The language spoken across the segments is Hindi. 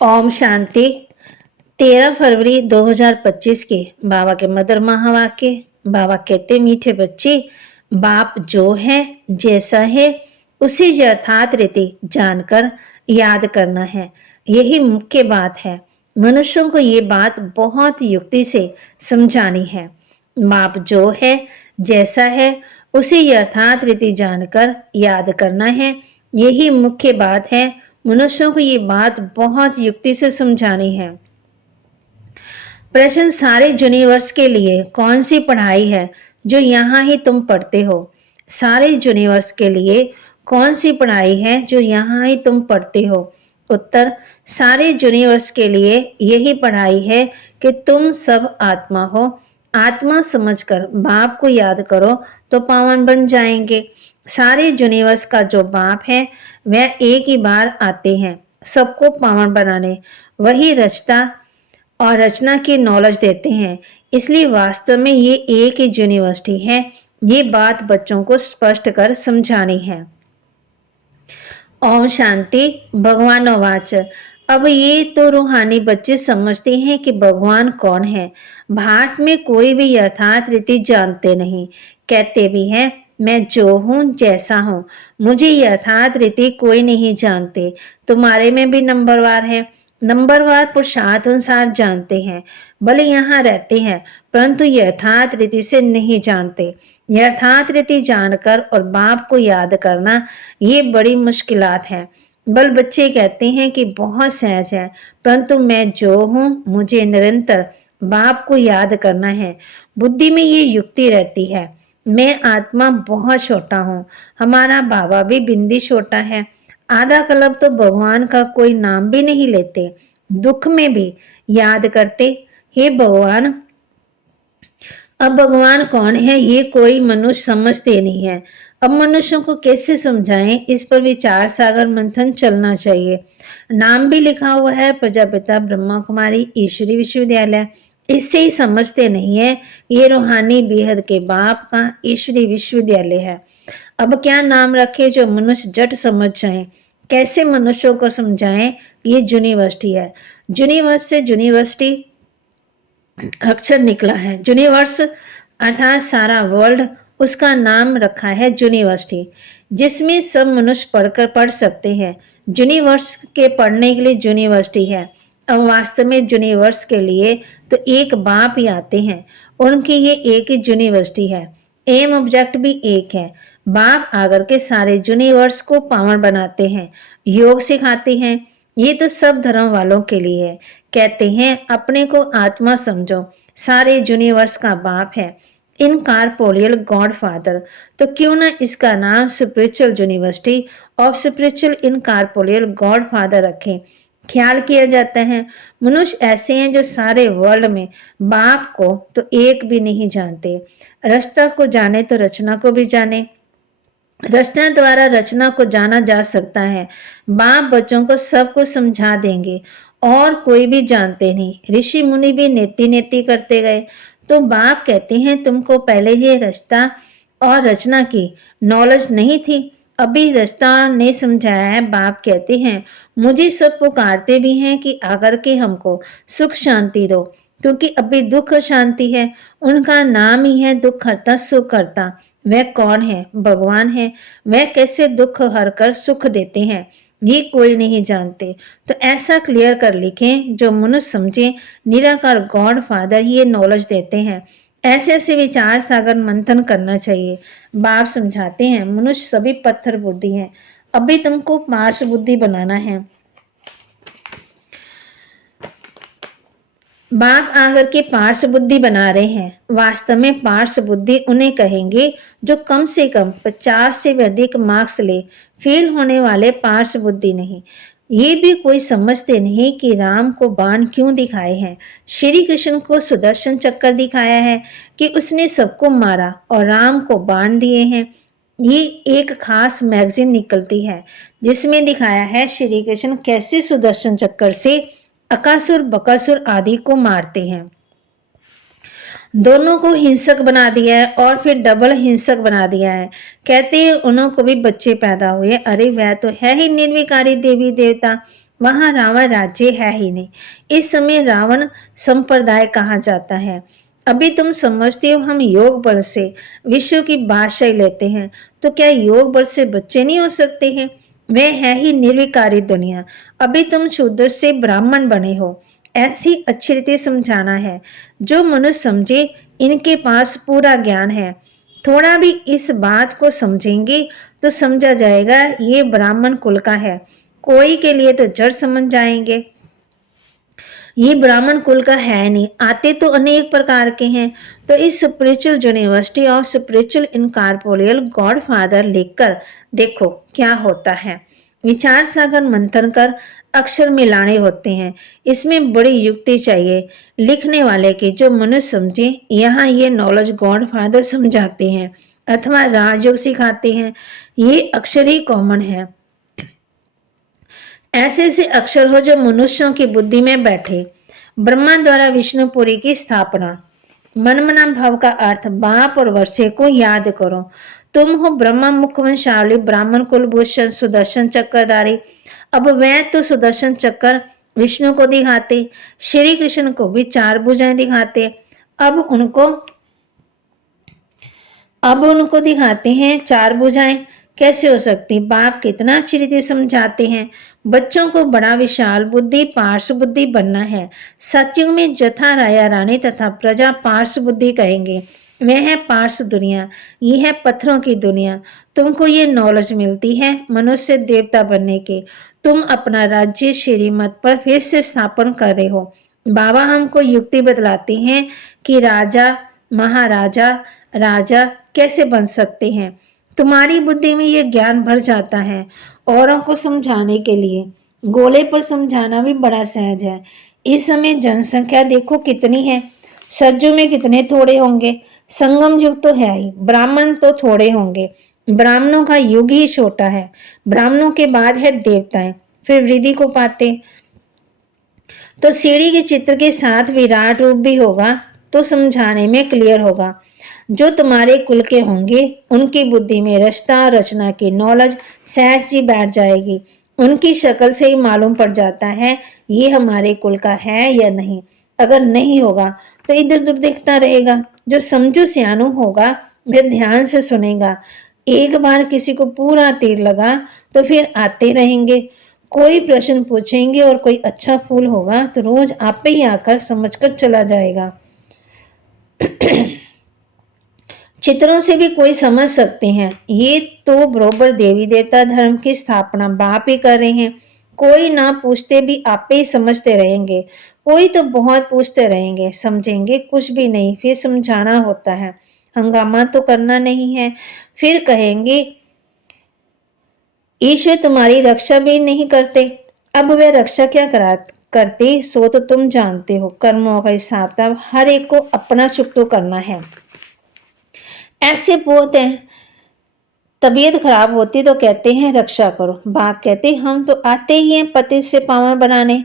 ओम शांति। 13 फरवरी 2025 के बाबा के मदर महावाक्य। बाबा कहते, मीठे बच्चे, बाप जो है जैसा है उसी यथार्थ रीति जानकर याद करना है। यही मुख्य बात है। मनुष्यों को ये बात बहुत युक्ति से समझानी है। बाप जो है जैसा है उसी यथार्थ रीति जानकर याद करना है। यही मुख्य बात है। मनुष्यों को ये बात बहुत युक्ति से समझानी है। प्रश्न सारे यूनिवर्स के लिए कौन सी पढ़ाई है जो यहाँ ही तुम पढ़ते हो? सारे यूनिवर्स के लिए कौन सी पढ़ाई है जो यहाँ ही तुम पढ़ते हो? उत्तर, सारे यूनिवर्स के लिए यही पढ़ाई है कि तुम सब आत्मा हो। आत्मा समझकर बाप को याद करो तो पावन बन जाएंगे। सारे यूनिवर्स का जो बाप है वह एक ही बार आते हैं सबको पावन बनाने। वही रचता और रचना की नॉलेज देते हैं। इसलिए वास्तव में ये एक ही यूनिवर्सिटी है। ये बात बच्चों को स्पष्ट कर समझानी है। ओम शांति। भगवान वाच। अब ये तो रूहानी बच्चे समझते हैं कि भगवान कौन है। भारत में कोई भी यथार्थ रीति जानते नहीं। कहते भी हैं, मैं जो हूँ जैसा हूँ, मुझे यथार्थ रीति कोई नहीं जानते। तुम्हारे में भी नंबरवार है। नंबरवार पुरुषार्थ अनुसार जानते हैं, भले यहाँ रहते हैं परंतु यथार्थ रीति से नहीं जानते। यथार्थ रीति जानकर और बाप को याद करना ये बड़ी मुश्किलात है। बल बच्चे कहते हैं कि बहुत सहज है, परंतु मैं जो हूँ मुझे निरंतर बाप को याद करना है। बुद्धि में ये युक्ति रहती है, मैं आत्मा बहुत छोटा हूँ। हमारा बाबा भी बिंदी छोटा है। आधा कल्प तो भगवान का कोई नाम भी नहीं लेते। दुख में भी याद करते, हे भगवान। अब भगवान कौन है ये कोई मनुष्य समझते नहीं है। अब मनुष्यों को कैसे समझाएं, इस पर विचार सागर मंथन चलना चाहिए। नाम भी लिखा हुआ है, प्रजापिता ब्रह्मा कुमारी ईश्वरी विश्वविद्यालय। इससे ही समझते नहीं है ये रूहानी बेहद के बाप का ईश्वरी विश्वविद्यालय है। अब क्या नाम रखे जो मनुष्य जट समझ जाए। कैसे मनुष्यों को समझाएं ये यूनिवर्सिटी है। यूनिवर्स से यूनिवर्सिटी अक्षर निकला है। यूनिवर्स अर्थात सारा वर्ल्ड, उसका नाम रखा है यूनिवर्सिटी, जिसमें सब मनुष्य पढ़ सकते हैं। यूनिवर्स के पढ़ने के लिए यूनिवर्सिटी है। अब वास्तव में यूनिवर्स के लिए तो एक बाप ही आते हैं, उनकी ये एक ही यूनिवर्सिटी है। एम ऑब्जेक्ट भी एक है। बाप आकर के सारे यूनिवर्स को पावन बनाते हैं, योग सिखाते हैं। ये तो सब धर्म वालों के लिए है। कहते हैं अपने को आत्मा समझो, सारे यूनिवर्स का बाप है, इनकॉर्पोरियल गॉड फादर। तो क्यों ना इसका नाम spiritual university of spiritual incorporeal God father रखें। ख्याल किया जाता है मनुष्य ऐसे हैं जो सारे वर्ल्ड में बाप को तो एक भी नहीं जानते। रचना को जाने तो रचना को भी जाने। रचना द्वारा रचना को जाना जा सकता है। बाप बच्चों को सब कुछ समझा देंगे और कोई भी जानते नहीं। ऋषि मुनि भी नेति नेति करते गए। तो बाप कहते हैं तुमको पहले ये रचना और रचना की नॉलेज नहीं थी, अभी रचना ने समझाया है। बाप कहते हैं मुझे सब पुकारते भी हैं कि आकर के हमको सुख शांति दो, क्योंकि अभी दुख शांति है। उनका नाम ही है दुख हरता सुख हरता। वह कौन है? भगवान है। वह कैसे दुख हर कर सुख देते हैं ये कोई नहीं जानते। तो ऐसा क्लियर कर लिखें जो मनुष्य समझे निराकार गॉड फादर ही ये नॉलेज देते हैं। ऐसे ऐसे विचार सागर मंथन करना चाहिए। बाप समझाते हैं मनुष्य सभी पत्थर बुद्धि हैं, अभी तुमको पार्श बुद्धि बनाना है। बाप आकर के पार्श बुद्धि बना रहे हैं। वास्तव में पार्श बुद्धि उन्हें कहेंगे जो कम से कम 50 से भी अधिक मार्क्स ले, फेल होने वाले पार्श बुद्धि नहीं। ये भी कोई समझते नहीं कि राम को बाण क्यों दिखाए हैं। श्री कृष्ण को सुदर्शन चक्कर दिखाया है कि उसने सबको मारा और राम को बाण दिए हैं। ये एक खास मैगजीन निकलती है जिसमें दिखाया है श्री कृष्ण कैसे सुदर्शन चक्कर से अकासुर बकासुर आदि को मारते हैं। दोनों को हिंसक बना दिया है और फिर डबल हिंसक बना दिया है। कहते हैं उन्हों को भी बच्चे पैदा हुए। अरे वह तो है ही निर्विकारी देवी देवता, वहां रावण राज्य है ही नहीं। इस समय रावण संप्रदाय कहा जाता है। अभी तुम समझते हो हम योग बल से विश्व की बादशाही लेते हैं, तो क्या योग बल से बच्चे नहीं हो सकते हैं? वह है ही निर्विकारी दुनिया। अभी तुम शूद्र से ब्राह्मण बने हो। ऐसी अच्छी रीति समझाना है। जो मनुष्य समझे, इनके पास पूरा ज्ञान है। थोड़ा भी इस बात को समझेंगे तो समझा जाएगा ये ब्राह्मण कुल का है। कोई के लिए तो जड़ समझ जाएंगे, ये ब्राह्मण कुल का है नहीं। आते तो अनेक प्रकार के हैं। तो इस स्पिरिचुअल यूनिवर्सिटी और स्पिरिचुअल इनकॉर्पोरियल गॉडफादर लिखकर देखो क्या होता है। विचार सागर मंथन कर अक्षर मिलाने होते हैं। इसमें बड़ी युक्ति चाहिए लिखने वाले की, जो मनुष्य समझे। यहाँ ये नॉलेज गॉडफादर समझाते हैं अथवा राजयोग सिखाते हैं। ये अक्षर ही कॉमन है। ऐसे ऐसे अक्षर हो जो मनुष्यों की बुद्धि में बैठे। ब्रह्मा द्वारा विष्णुपुरी की स्थापना। मनमना भाव का अर्थ बाप और वर्षे को याद करो। तुम हो ब्रह्मा मुखवंशावली ब्राह्मण कुलभूषण सुदर्शन चक्रधारी। अब वह तो सुदर्शन चक्र विष्णु को दिखाते, श्री कृष्ण को भी 4 भुजाएं दिखाते। अब उनको दिखाते हैं 4 भुजाएं। कैसे हो सकती? बाप कितना अच्छी रीति समझाते हैं। बच्चों को बड़ा विशाल बुद्धि पार्श्व बुद्धि बनना है। सतयुग में जथा राया रानी तथा प्रजा पार्श्व बुद्धि कहेंगे। वह है पार्श्व दुनिया, ये है पत्थरों की दुनिया। तुमको ये नॉलेज मिलती है मनुष्य देवता बनने के। तुम अपना राज्य श्रीमत पर फिर से स्थापन कर रहे हो। बाबा हमको युक्ति बतलाते हैं कि राजा महाराजा राजा कैसे बन सकते हैं। तुम्हारी बुद्धि में ये ज्ञान भर जाता है। औरों को समझाने के लिए गोले पर समझाना भी बड़ा सहज है। इस समय जनसंख्या देखो कितनी है। सज्जू में कितने थोड़े होंगे। संगम युग तो है ही, ब्राह्मण तो थोड़े होंगे। ब्राह्मणों का युग ही छोटा है। ब्राह्मणों के बाद है देवताएं, फिर वृद्धि को पाते। तो सीढ़ी के चित्र के साथ विराट रूप भी होगा तो समझाने में क्लियर होगा। जो तुम्हारे कुल के होंगे उनकी बुद्धि में रचना रचना की नॉलेज सहज ही बैठ जाएगी। उनकी शक्ल से ही मालूम पड़ जाता है ये हमारे कुल का है या नहीं। अगर नहीं होगा तो इधर उधर देखता रहेगा। जो समझो सियानु होगा वह ध्यान से सुनेगा। एक बार किसी को पूरा तीर लगा तो फिर आते रहेंगे। कोई प्रश्न पूछेंगे और कोई अच्छा फूल होगा तो रोज आप ही आकर समझकर चला जाएगा। चित्रों से भी कोई समझ सकते हैं। ये तो बरोबर देवी देवता धर्म की स्थापना बाप ही कर रहे हैं। कोई ना पूछते भी आप ही समझते रहेंगे। कोई तो बहुत पूछते रहेंगे, समझेंगे कुछ भी नहीं। फिर समझाना होता है, हंगामा तो करना नहीं है। फिर कहेंगे ईश्वर तुम्हारी रक्षा भी नहीं करते। अब वे रक्षा क्या करते सो तो तुम जानते हो। कर्मों का हिसाब तब हर एक को अपना चुप तो करना है। ऐसे बहुत हैं, तबीयत खराब होती तो कहते हैं रक्षा करो। बाप कहते हम तो आते ही हैं पति से पावन बनाने।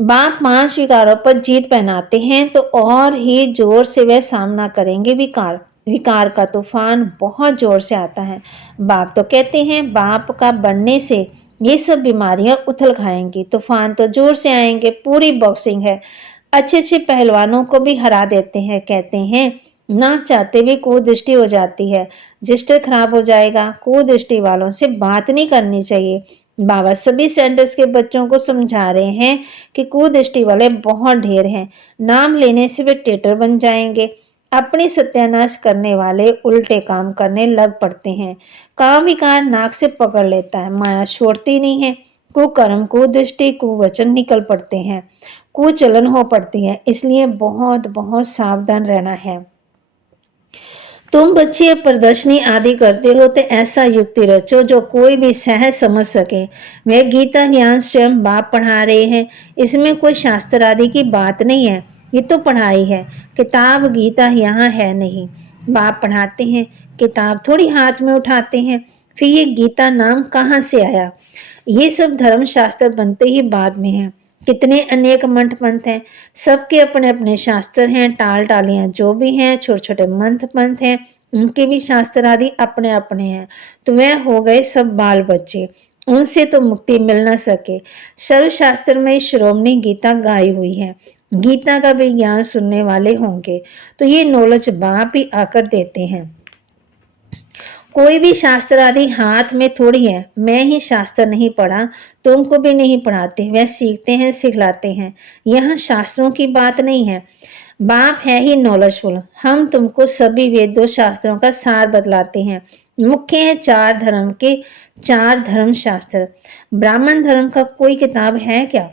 बाप 5 विकारों पर जीत पहनाते हैं तो और ही जोर से वह सामना करेंगे विकार का तूफान बहुत जोर से आता है। बाप तो कहते हैं बाप का बनने से ये सब बीमारियां उथल खाएंगी। तूफान तो जोर से आएंगे, पूरी बॉक्सिंग है। अच्छे अच्छे पहलवानों को भी हरा देते हैं। कहते हैं ना चाहते भी कुदृष्टि हो जाती है, रजिस्टर खराब हो जाएगा। कुदृष्टि वालों से बात नहीं करनी चाहिए। बाबा सभी सेंटर्स के बच्चों को समझा रहे हैं कि कुदृष्टि वाले बहुत ढेर हैं। नाम लेने से वे टेटर बन जाएंगे। अपनी सत्यानाश करने वाले उल्टे काम करने लग पड़ते हैं। काम विकार नाक से पकड़ लेता है, माया छोड़ती नहीं है। कुकर्म कुदृष्टि कुवचन निकल पड़ते हैं, कुचलन हो पड़ती है। इसलिए बहुत बहुत सावधान रहना है। तुम बच्चे प्रदर्शनी आदि करते हो तो ऐसा युक्ति रचो जो कोई भी सहज समझ सके। वह गीता ज्ञान स्वयं बाप पढ़ा रहे हैं। इसमें कोई शास्त्र आदि की बात नहीं है, ये तो पढ़ाई है। किताब गीता यहाँ है नहीं, बाप पढ़ाते हैं। किताब थोड़ी हाथ में उठाते हैं। फिर ये गीता नाम कहाँ से आया? ये सब धर्मशास्त्र बनते ही बाद में है। कितने अनेक मंठ पंथ हैं, सबके अपने अपने शास्त्र हैं। टाल टालियां जो भी हैं, छोटे छोटे मंथ पंथ हैं, उनके भी शास्त्र आदि अपने अपने हैं। तो वह हो गए सब बाल बच्चे। उनसे तो मुक्ति मिल न सके। सर्वशास्त्र में श्रोमणी गीता गाई हुई है, गीता का भी ज्ञान सुनने वाले होंगे, तो ये नॉलेज बाप ही आकर देते हैं। कोई भी शास्त्र आदि हाथ में थोड़ी है। मैं ही शास्त्र नहीं पढ़ा, तुमको भी नहीं पढ़ाते, वह सीखते हैं, सिखलाते हैं। यहाँ शास्त्रों की बात नहीं है, बाप है ही नॉलेजफुल। हम तुमको सभी वेदों शास्त्रों का सार बतलाते हैं। मुख्य है चार धर्म के चार धर्म शास्त्र। ब्राह्मण धर्म का कोई किताब है क्या?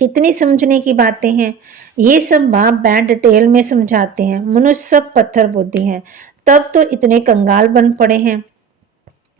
कितनी समझने की बातें हैं। ये सब बाप बैठ डिटेल में समझाते हैं। मनुष्य सब पत्थर बुद्धि हैं, तब तो इतने कंगाल बन पड़े हैं।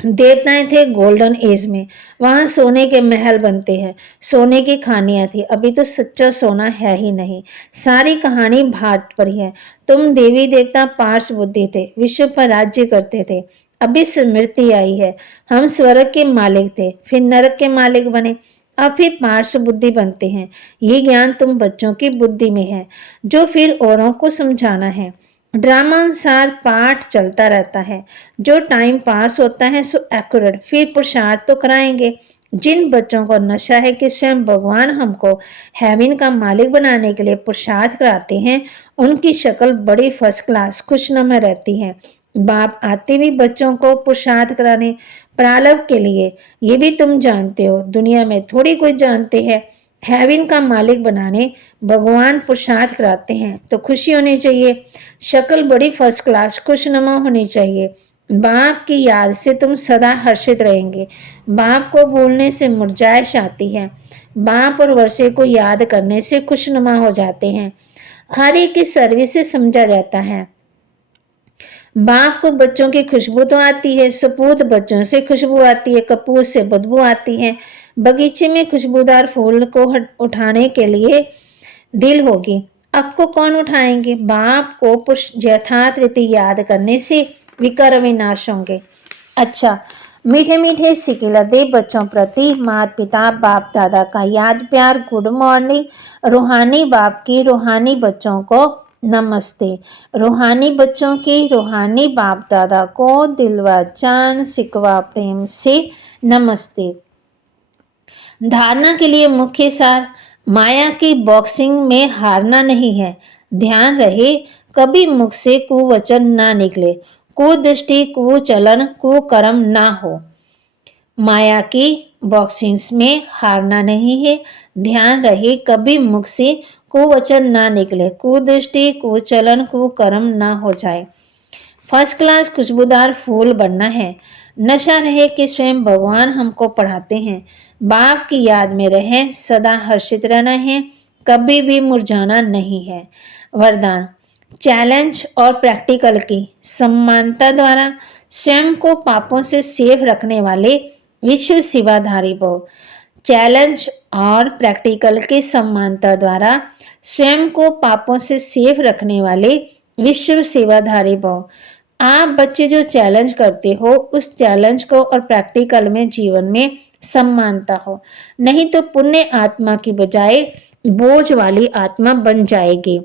देवताएं थे गोल्डन एज में, वहां सोने के महल बनते हैं, सोने की खानियां थी। अभी तो सच्चा सोना है ही नहीं। सारी कहानी भारत पर ही है। तुम देवी देवता पार्श बुद्धि थे, विश्व पर राज्य करते थे। अभी स्मृति आई है, हम स्वर्ग के मालिक थे, फिर नरक के मालिक बने, अब फिर पार्श्व बुद्धि बनते हैं। ये ज्ञान तुम बच्चों की बुद्धि में है, जो फिर औरों को समझाना है। ड्रामा अनुसार पाठ चलता रहता है, जो टाइम पास होता है सो एक्यूरेट, फिर पुरुषार्थ तो कराएंगे। जिन बच्चों को नशा है कि स्वयं भगवान हमको हेवन का मालिक बनाने के लिए पुरुषार्थ कराते हैं, उनकी शक्ल बड़ी फर्स्ट क्लास खुशनुमा रहती है। बाप आते भी बच्चों को पुरुषार्थ कराने प्रारंभ के लिए, ये भी तुम जानते हो, दुनिया में थोड़ी कोई जानते हैं। हेवन का मालिक बनाने भगवान पुरुषार्थ कराते हैं तो खुशी होनी चाहिए, शक्ल बड़ी फर्स्ट क्लास खुशनुमा होनी चाहिए। बाप की याद से तुम सदा हर्षित रहेंगे। बाप को भूलने से मुरझाइश आती है, बाप और वर्षे को याद करने से खुशनुमा हो जाते हैं। हर एक की सर्विस से समझा जाता है। बाप को बच्चों की खुशबू तो आती है, सपूत बच्चों से खुशबू आती है, कपूर से बदबू आती है। बगीचे में खुशबूदार फूल को उठाने के लिए दिल होगी, आपको कौन उठाएंगे? बाप को यथार्थ रीति याद करने से विकार विनाश होंगे। अच्छा, मीठे मीठे सिकिलदे बच्चों प्रति माता पिता बाप दादा का याद प्यार, गुड मॉर्निंग। रूहानी बाप की रूहानी बच्चों को नमस्ते। रूहानी बच्चों की रूहानी बाप दादा को दिलवा जान सिकवा प्रेम से नमस्ते। धारणा के लिए मुख्य सार, माया की बॉक्सिंग में हारना नहीं है। ध्यान रहे कभी मुख से कुवचन ना निकले, कुदृष्टि कुचलन कुकर्म ना हो। माया की बॉक्सिंग में हारना नहीं है। ध्यान रहे कभी मुख से कुवचन ना निकले, कुदृष्टि कुचलन कुकर्म ना हो जाए। फर्स्ट क्लास खुशबूदार फूल बनना है। नशा रहे कि स्वयं भगवान हमको पढ़ाते हैं। बाप की याद में रहे, सदा हर्षित रहना है, कभी भी मुरझाना नहीं है। वरदान, चैलेंज और प्रैक्टिकल की समानता द्वारा स्वयं को पापों से सेफ रखने वाले विश्व सेवाधारी भव। चैलेंज और प्रैक्टिकल की समानता द्वारा स्वयं को पापों से सेफ रखने वाले विश्व सेवाधारी भव। आप बच्चे जो चैलेंज करते हो, उस चैलेंज को और प्रैक्टिकल में जीवन में समानता हो, नहीं तो पुण्य आत्मा की बजाय बोझ वाली आत्मा बन जाएगी।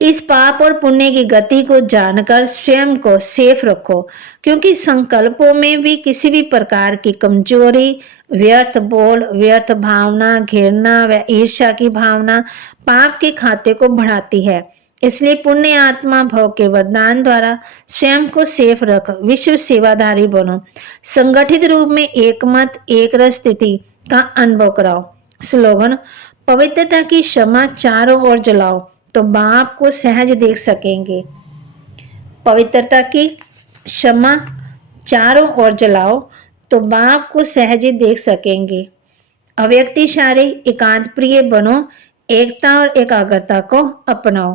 इस पाप और पुण्य की गति को जानकर स्वयं को सेफ रखो, क्योंकि संकल्पों में भी किसी भी प्रकार की कमजोरी, व्यर्थ बोल, व्यर्थ भावना, घृणा व ईर्ष्या की भावना पाप के खाते को बढ़ाती है। इसलिए पुण्य आत्मा भव के वरदान द्वारा स्वयं को सेफ रख विश्व सेवाधारी बनो। संगठित रूप में एकमत एक रस स्थिति का अनुभव कराओ। स्लोगन, पवित्रता की क्षमा चारों ओर जलाओ तो बाप को सहज देख सकेंगे। पवित्रता की क्षमा चारों ओर जलाओ तो बाप को सहज देख सकेंगे। अव्यक्तिशाली एकांत प्रिय बनो, एकता और एकाग्रता को अपनाओ।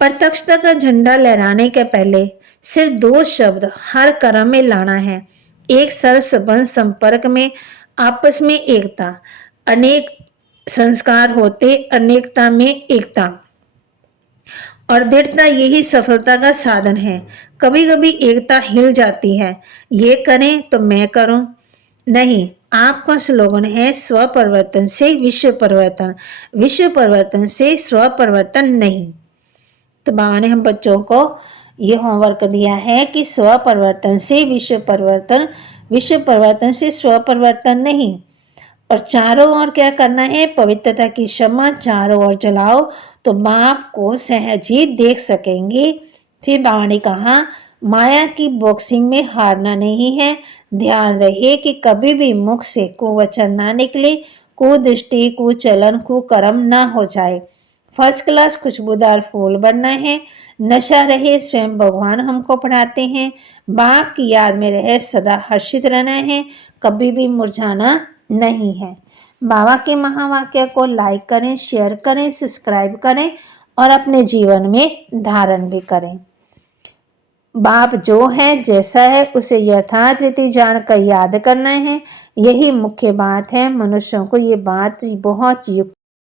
प्रत्यक्षता का झंडा लहराने के पहले सिर्फ 2 शब्द हर कर्म में लाना है। एक सरसबंध संपर्क में आपस में एकता, अनेक संस्कार होते अनेकता में एकता और दृढ़ता, यही सफलता का साधन है। कभी कभी एकता हिल जाती है, ये करें तो मैं करूं, नहीं। आपका स्लोगन है स्व परिवर्तन से विश्व परिवर्तन, विश्व परिवर्तन से स्व परिवर्तन नहीं। तो बाबा ने हम बच्चों को ये होमवर्क दिया है कि स्व परिवर्तन से विश्व परिवर्तन, विश्व परिवर्तन से स्व परिवर्तन नहीं। और चारों ओर क्या करना है, पवित्रता की क्षमा चारों ओर जलाओ तो बाप को सहज ही देख सकेंगे। फिर बाबा ने कहा, माया की बॉक्सिंग में हारना नहीं है। ध्यान रहे कि कभी भी मुख से कुवचन ना निकले, कुदृष्टि, कुचलन, कुकर्म ना हो जाए। फर्स्ट क्लास खुशबूदार फूल बनना है। नशा रहे, स्वयं भगवान हमको पढ़ाते हैं। बाप की याद में रहे, सदा हर्षित रहना है, कभी भी मुरझाना नहीं है। बाबा के महावाक्य को लाइक करें, शेयर करें, सब्सक्राइब करें और अपने जीवन में धारण भी करें। बाप जो है, जैसा है, उसे यथार्थ रीति जानकर याद करना है। यही मुख्य बात है। मनुष्यों को ये बात बहुत युक्त